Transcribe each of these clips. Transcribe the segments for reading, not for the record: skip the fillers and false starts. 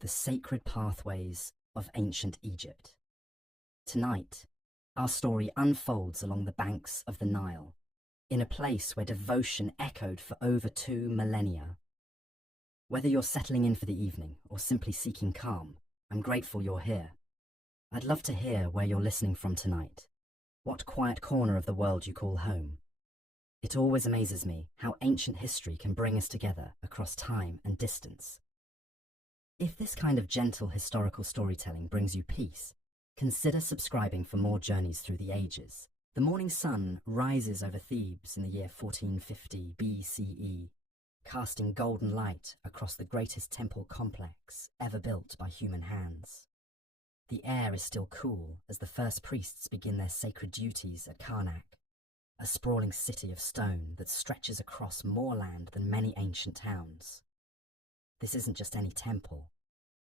the sacred pathways of ancient Egypt. Tonight, our story unfolds along the banks of the Nile, in a place where devotion echoed for over 2 millennia. Whether you're settling in for the evening or simply seeking calm, I'm grateful you're here. I'd love to hear where you're listening from tonight. What quiet corner of the world you call home. It always amazes me how ancient history can bring us together across time and distance. If this kind of gentle historical storytelling brings you peace, consider subscribing for more journeys through the ages. The morning sun rises over Thebes in the year 1450 BCE, casting golden light across the greatest temple complex ever built by human hands. The air is still cool as the first priests begin their sacred duties at Karnak, a sprawling city of stone that stretches across more land than many ancient towns. This isn't just any temple.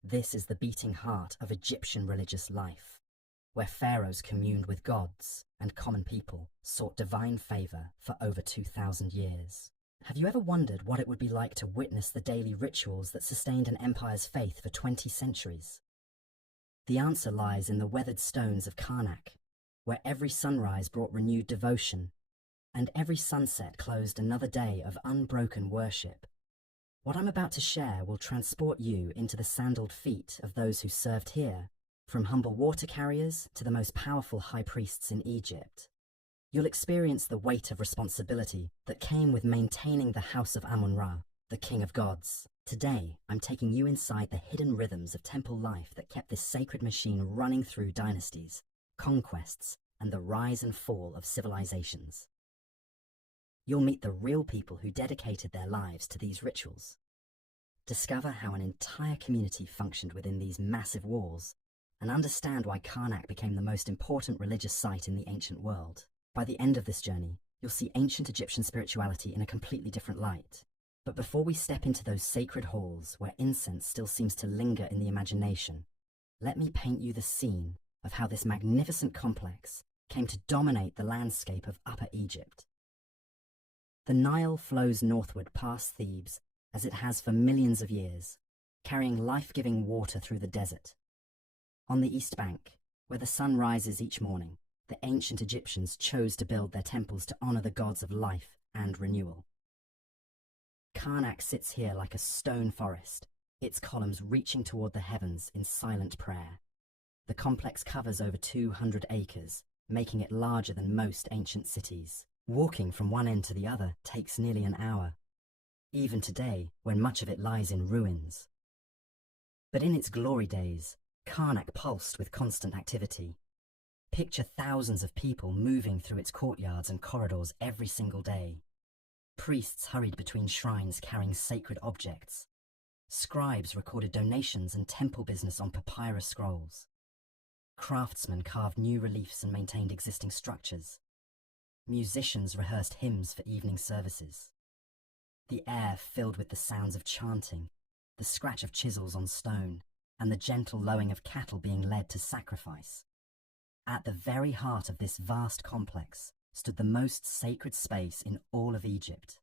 This is the beating heart of Egyptian religious life, where pharaohs communed with gods and common people sought divine favor for over 2,000 years. Have you ever wondered what it would be like to witness the daily rituals that sustained an empire's faith for 20 centuries? The answer lies in the weathered stones of Karnak, where every sunrise brought renewed devotion, and every sunset closed another day of unbroken worship. What I'm about to share will transport you into the sandaled feet of those who served here, from humble water carriers to the most powerful high priests in Egypt. You'll experience the weight of responsibility that came with maintaining the house of Amun-Ra, the king of gods. Today, I'm taking you inside the hidden rhythms of temple life that kept this sacred machine running through dynasties, conquests, and the rise and fall of civilizations. You'll meet the real people who dedicated their lives to these rituals. Discover how an entire community functioned within these massive walls, and understand why Karnak became the most important religious site in the ancient world. By the end of this journey, you'll see ancient Egyptian spirituality in a completely different light. But before we step into those sacred halls where incense still seems to linger in the imagination, let me paint you the scene of how this magnificent complex came to dominate the landscape of Upper Egypt. The Nile flows northward past Thebes as it has for millions of years, carrying life-giving water through the desert. On the east bank, where the sun rises each morning, the ancient Egyptians chose to build their temples to honor the gods of life and renewal. Karnak sits here like a stone forest, its columns reaching toward the heavens in silent prayer. The complex covers over 200 acres, making it larger than most ancient cities. Walking from one end to the other takes nearly an hour, even today when much of it lies in ruins. But in its glory days, Karnak pulsed with constant activity. Picture thousands of people moving through its courtyards and corridors every single day. Priests hurried between shrines carrying sacred objects. Scribes recorded donations and temple business on papyrus scrolls. Craftsmen carved new reliefs and maintained existing structures. Musicians rehearsed hymns for evening services. The air filled with the sounds of chanting, the scratch of chisels on stone, and the gentle lowing of cattle being led to sacrifice. At the very heart of this vast complex stood the most sacred space in all of Egypt,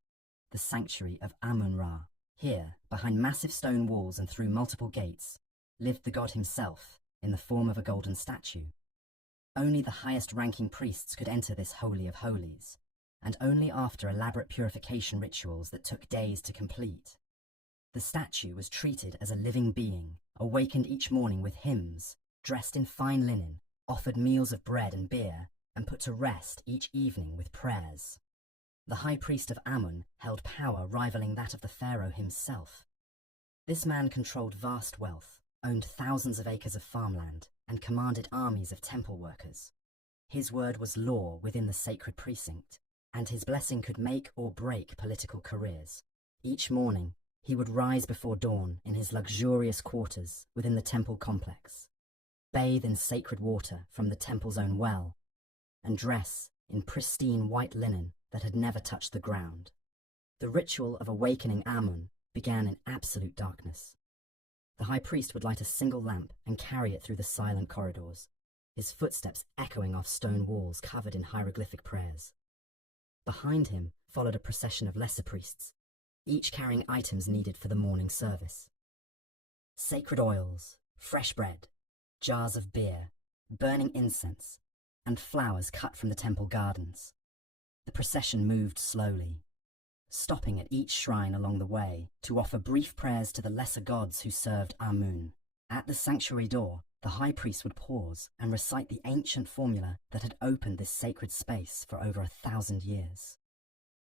the sanctuary of Amun-Ra. Here, behind massive stone walls and through multiple gates, lived the god himself in the form of a golden statue. Only the highest-ranking priests could enter this holy of holies, and only after elaborate purification rituals that took days to complete. The statue was treated as a living being, awakened each morning with hymns, dressed in fine linen, offered meals of bread and beer, and put to rest each evening with prayers. The high priest of Amun held power rivaling that of the pharaoh himself. This man controlled vast wealth, owned thousands of acres of farmland, and commanded armies of temple workers. His word was law within the sacred precinct, and his blessing could make or break political careers. Each morning, he would rise before dawn in his luxurious quarters within the temple complex, bathe in sacred water from the temple's own well, and dress in pristine white linen that had never touched the ground. The ritual of awakening Amun began in absolute darkness. The high priest would light a single lamp and carry it through the silent corridors, his footsteps echoing off stone walls covered in hieroglyphic prayers. Behind him followed a procession of lesser priests, each carrying items needed for the morning service. Sacred oils, fresh bread, jars of beer, burning incense, and flowers cut from the temple gardens. The procession moved slowly, stopping at each shrine along the way to offer brief prayers to the lesser gods who served Amun. At the sanctuary door, the high priest would pause and recite the ancient formula that had opened this sacred space for over 1,000 years.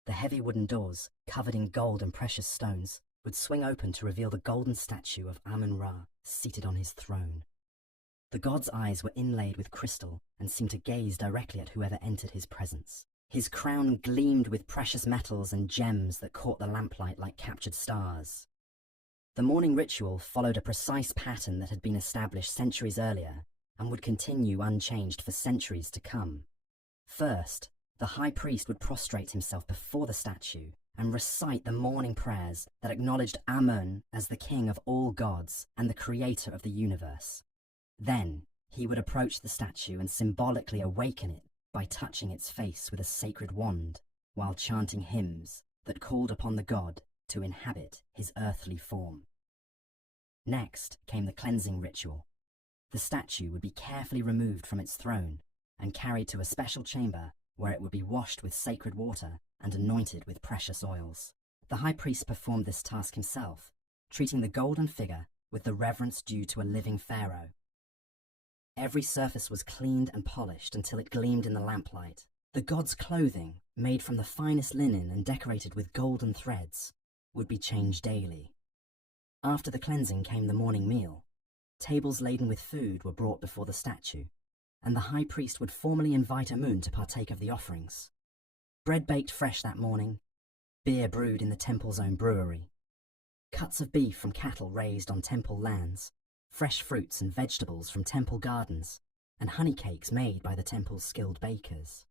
The heavy wooden doors, covered in gold and precious stones, would swing open to reveal the golden statue of Amun-Ra seated on his throne. The god's eyes were inlaid with crystal and seemed to gaze directly at whoever entered his presence. His crown gleamed with precious metals and gems that caught the lamplight like captured stars. The morning ritual followed a precise pattern that had been established centuries earlier and would continue unchanged for centuries to come. First, the high priest would prostrate himself before the statue and recite the morning prayers that acknowledged Amun as the king of all gods and the creator of the universe. Then, he would approach the statue and symbolically awaken it by touching its face with a sacred wand, while chanting hymns that called upon the god to inhabit his earthly form. Next came the cleansing ritual. The statue would be carefully removed from its throne and carried to a special chamber where it would be washed with sacred water and anointed with precious oils. The high priest performed this task himself, treating the golden figure with the reverence due to a living pharaoh. Every surface was cleaned and polished until it gleamed in the lamplight. The god's clothing, made from the finest linen and decorated with golden threads, would be changed daily. After the cleansing came the morning meal. Tables laden with food were brought before the statue, and the high priest would formally invite Amun to partake of the offerings. Bread baked fresh that morning, beer brewed in the temple's own brewery, cuts of beef from cattle raised on temple lands, fresh fruits and vegetables from temple gardens, and honey cakes made by the temple's skilled bakers.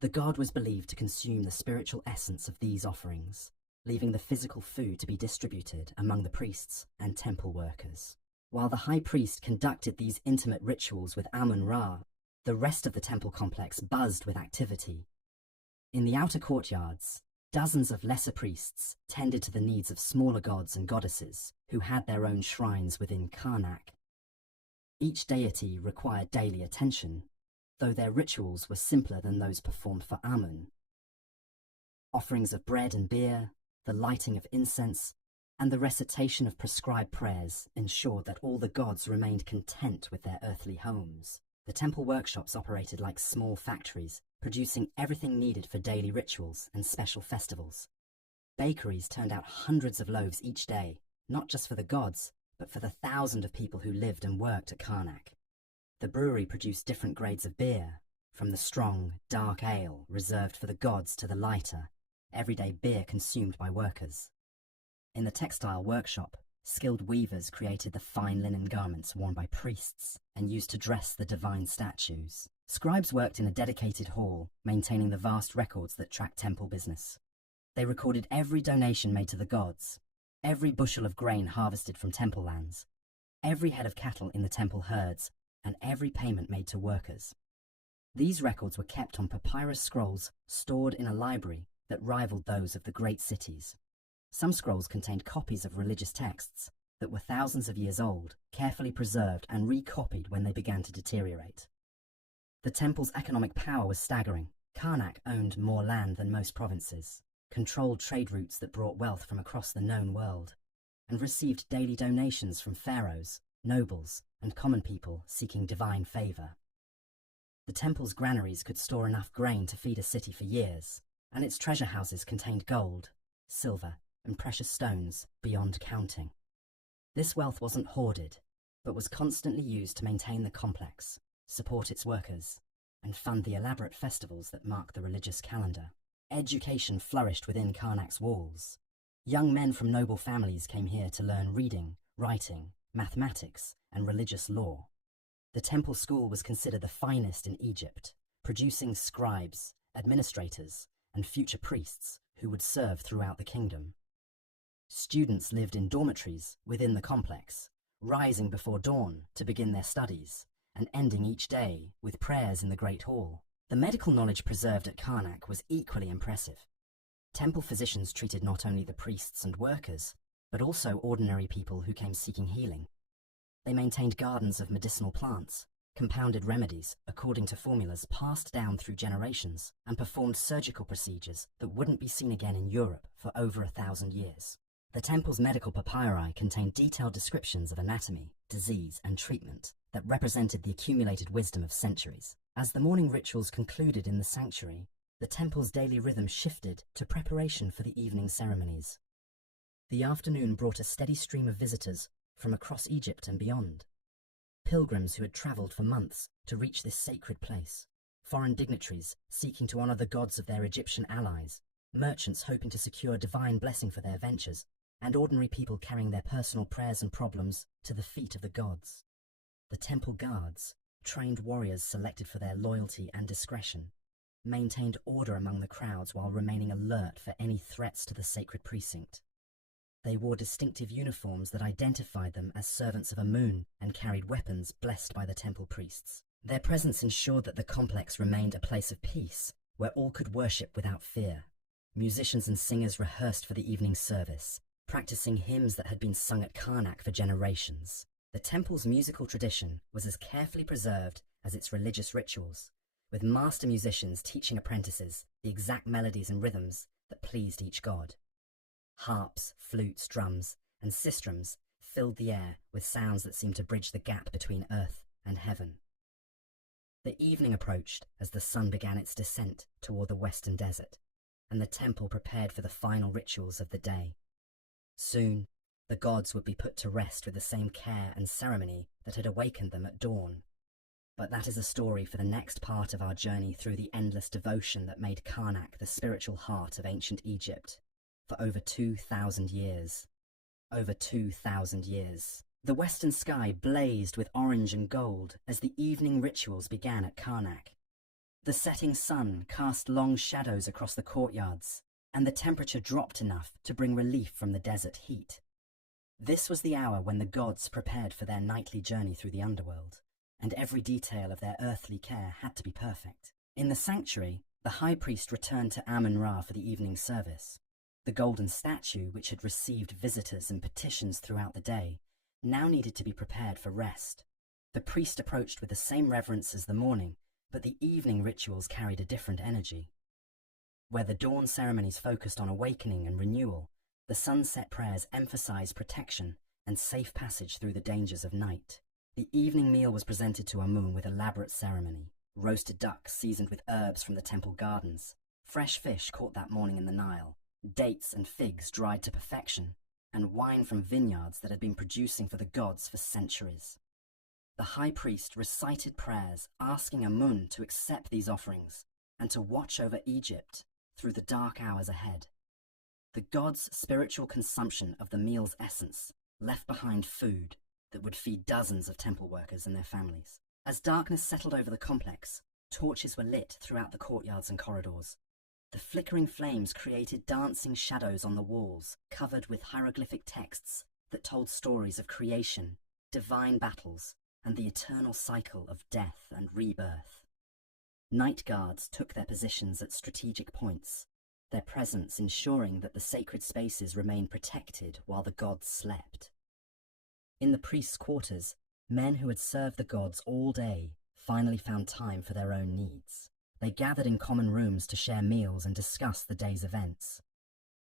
The god was believed to consume the spiritual essence of these offerings, leaving the physical food to be distributed among the priests and temple workers. While the high priest conducted these intimate rituals with Amun-Ra, the rest of the temple complex buzzed with activity. In the outer courtyards, dozens of lesser priests tended to the needs of smaller gods and goddesses who had their own shrines within Karnak. Each deity required daily attention, though their rituals were simpler than those performed for Amun. Offerings of bread and beer, the lighting of incense, and the recitation of prescribed prayers ensured that all the gods remained content with their earthly homes. The temple workshops operated like small factories, producing everything needed for daily rituals and special festivals. Bakeries turned out hundreds of loaves each day, not just for the gods, but for the thousands of people who lived and worked at Karnak. The brewery produced different grades of beer, from the strong, dark ale reserved for the gods to the lighter, everyday beer consumed by workers. In the textile workshop, skilled weavers created the fine linen garments worn by priests and used to dress the divine statues. Scribes worked in a dedicated hall, maintaining the vast records that tracked temple business. They recorded every donation made to the gods, every bushel of grain harvested from temple lands, every head of cattle in the temple herds, and every payment made to workers. These records were kept on papyrus scrolls stored in a library that rivaled those of the great cities. Some scrolls contained copies of religious texts that were thousands of years old, carefully preserved and recopied when they began to deteriorate. The temple's economic power was staggering. Karnak owned more land than most provinces, controlled trade routes that brought wealth from across the known world, and received daily donations from pharaohs, nobles, and common people seeking divine favor. The temple's granaries could store enough grain to feed a city for years, and its treasure houses contained gold, silver, and precious stones beyond counting. This wealth wasn't hoarded, but was constantly used to maintain the complex, support its workers, and fund the elaborate festivals that mark the religious calendar. Education flourished within Karnak's walls. Young men from noble families came here to learn reading, writing, mathematics, and religious law. The temple school was considered the finest in Egypt, producing scribes, administrators, and future priests who would serve throughout the kingdom. Students lived in dormitories within the complex, rising before dawn to begin their studies, and ending each day with prayers in the Great Hall. The medical knowledge preserved at Karnak was equally impressive. Temple physicians treated not only the priests and workers, but also ordinary people who came seeking healing. They maintained gardens of medicinal plants, compounded remedies according to formulas passed down through generations, and performed surgical procedures that wouldn't be seen again in Europe for over 1,000 years. The temple's medical papyri contained detailed descriptions of anatomy, disease, and treatment that represented the accumulated wisdom of centuries. As the morning rituals concluded in the sanctuary, the temple's daily rhythm shifted to preparation for the evening ceremonies. The afternoon brought a steady stream of visitors from across Egypt and beyond. Pilgrims who had travelled for months to reach this sacred place, foreign dignitaries seeking to honour the gods of their Egyptian allies, merchants hoping to secure divine blessing for their ventures, and ordinary people carrying their personal prayers and problems to the feet of the gods. The temple guards, trained warriors selected for their loyalty and discretion, maintained order among the crowds while remaining alert for any threats to the sacred precinct. They wore distinctive uniforms that identified them as servants of Amun and carried weapons blessed by the temple priests. Their presence ensured that the complex remained a place of peace, where all could worship without fear. Musicians and singers rehearsed for the evening service, practicing hymns that had been sung at Karnak for generations. The temple's musical tradition was as carefully preserved as its religious rituals, with master musicians teaching apprentices the exact melodies and rhythms that pleased each god. Harps, flutes, drums, and sistrums filled the air with sounds that seemed to bridge the gap between earth and heaven. The evening approached as the sun began its descent toward the western desert, and the temple prepared for the final rituals of the day. Soon, the gods would be put to rest with the same care and ceremony that had awakened them at dawn. But that is a story for the next part of our journey through the endless devotion that made Karnak the spiritual heart of ancient Egypt. For over 2,000 years. Over 2,000 years. The western sky blazed with orange and gold as the evening rituals began at Karnak. The setting sun cast long shadows across the courtyards, and the temperature dropped enough to bring relief from the desert heat. This was the hour when the gods prepared for their nightly journey through the underworld, and every detail of their earthly care had to be perfect. In the sanctuary, the high priest returned to Amun-Ra for the evening service. The golden statue, which had received visitors and petitions throughout the day, now needed to be prepared for rest. The priest approached with the same reverence as the morning, but the evening rituals carried a different energy. Where the dawn ceremonies focused on awakening and renewal, the sunset prayers emphasized protection and safe passage through the dangers of night. The evening meal was presented to Amun with elaborate ceremony. Roasted duck seasoned with herbs from the temple gardens, fresh fish caught that morning in the Nile, dates and figs dried to perfection, and wine from vineyards that had been producing for the gods for centuries. The high priest recited prayers asking Amun to accept these offerings and to watch over Egypt through the dark hours ahead. The gods' spiritual consumption of the meal's essence left behind food that would feed dozens of temple workers and their families. As darkness settled over the complex, torches were lit throughout the courtyards and corridors. The flickering flames created dancing shadows on the walls, covered with hieroglyphic texts that told stories of creation, divine battles, and the eternal cycle of death and rebirth. Night guards took their positions at strategic points, their presence ensuring that the sacred spaces remained protected while the gods slept. In the priests' quarters, men who had served the gods all day finally found time for their own needs. They gathered in common rooms to share meals and discuss the day's events.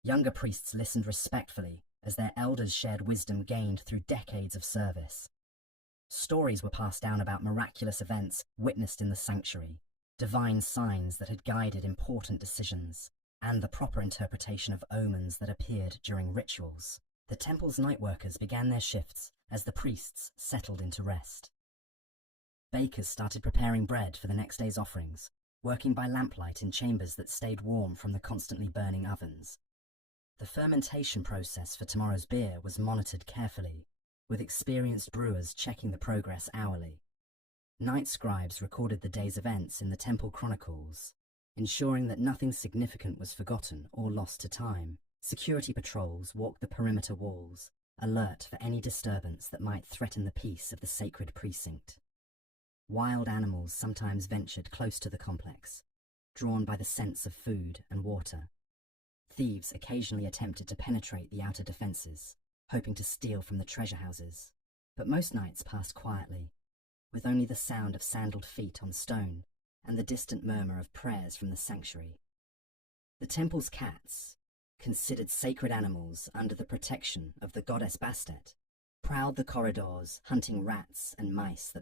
Younger priests listened respectfully as their elders shared wisdom gained through decades of service. Stories were passed down about miraculous events witnessed in the sanctuary, divine signs that had guided important decisions, and the proper interpretation of omens that appeared during rituals. The temple's night workers began their shifts as the priests settled into rest. Bakers started preparing bread for the next day's offerings, working by lamplight in chambers that stayed warm from the constantly burning ovens. The fermentation process for tomorrow's beer was monitored carefully, with experienced brewers checking the progress hourly. Night scribes recorded the day's events in the temple chronicles, ensuring that nothing significant was forgotten or lost to time. Security patrols walked the perimeter walls, alert for any disturbance that might threaten the peace of the sacred precinct. Wild animals sometimes ventured close to the complex, drawn by the sense of food and water. Thieves occasionally attempted to penetrate the outer defenses, hoping to steal from the treasure houses. But most nights passed quietly, with only the sound of sandaled feet on stone and the distant murmur of prayers from the sanctuary. The temple's cats, considered sacred animals under the protection of the goddess Bastet, prowled the corridors, hunting rats and mice that